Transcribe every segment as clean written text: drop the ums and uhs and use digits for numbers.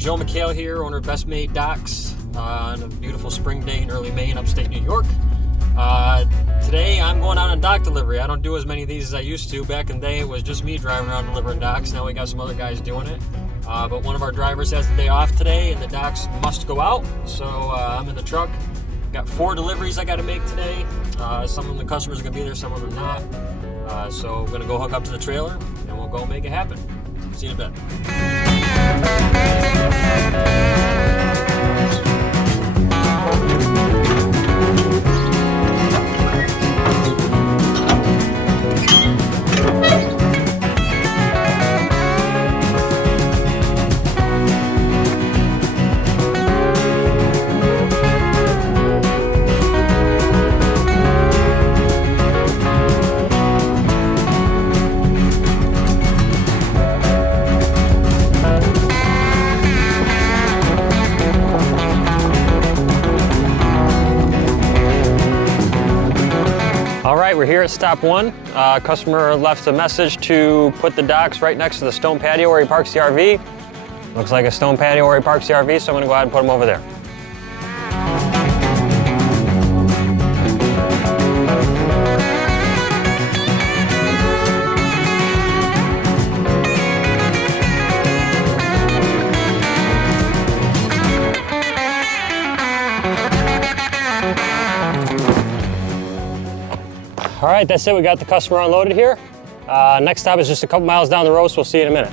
Joe McHale here, owner of Best Made Docks on a beautiful spring day in early May in upstate New York. Today I'm going out on dock delivery. I don't do as many of these as I used to. Back in the day it was just me driving around delivering docks. Now we got some other guys doing it. But one of our drivers has the day off today and the docks must go out. So I'm in the truck. Got 4 deliveries I got to make today. Some of the customers are going to be there, some of them not. So I'm going to go hook up to the trailer and we'll go make it happen. See you in a bit. All right, we're here at stop 1. Customer left a message to put the docks right next to the stone patio where he parks the RV. Looks like a stone patio where he parks the RV, so I'm gonna go ahead and put them over there. All right, that's it. We got the customer unloaded here. Next stop is just a couple miles down the road, so we'll see you in a minute.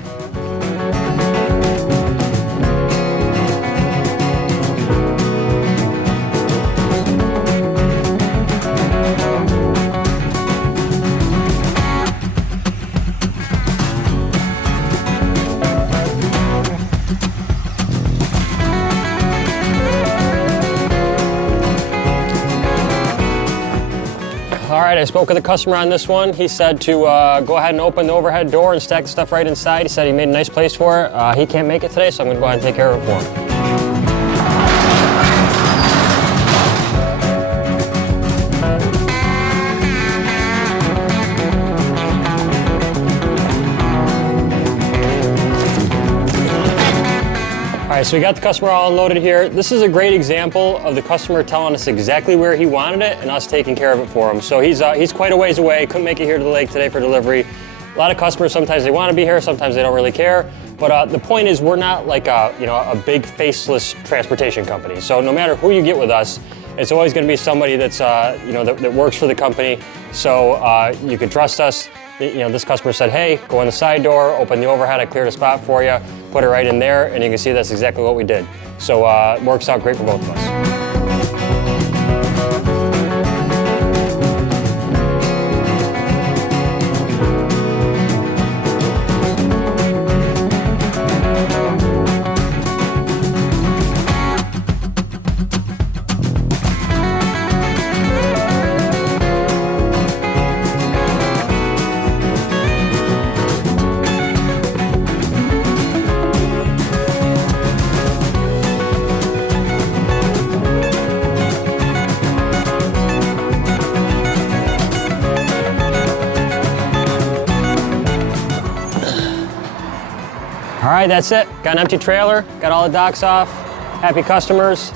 All right, I spoke with the customer on this one. He said to go ahead and open the overhead door and stack the stuff right inside. He said he made a nice place for it. He can't make it today, so I'm gonna go ahead and take care of it for him. All right, so we got the customer all unloaded here. This is a great example of the customer telling us exactly where he wanted it and us taking care of it for him. So he's quite a ways away, couldn't make it here to the lake today for delivery. A lot of customers, sometimes they want to be here, sometimes they don't really care. But the point is, we're not like a big faceless transportation company. So no matter who you get with us, it's always going to be somebody that's that works for the company. So you can trust us. This customer said, hey, go in the side door, open the overhead, I cleared a spot for you, put it right in there, and you can see that's exactly what we did. So it works out great for both of us. All right, that's it. Got an empty trailer, got all the docks off, happy customers.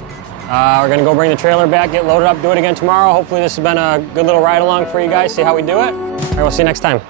We're gonna go bring the trailer back, get loaded up, do it again tomorrow. Hopefully this has been a good little ride along for you guys, see how we do it. All right, we'll see you next time.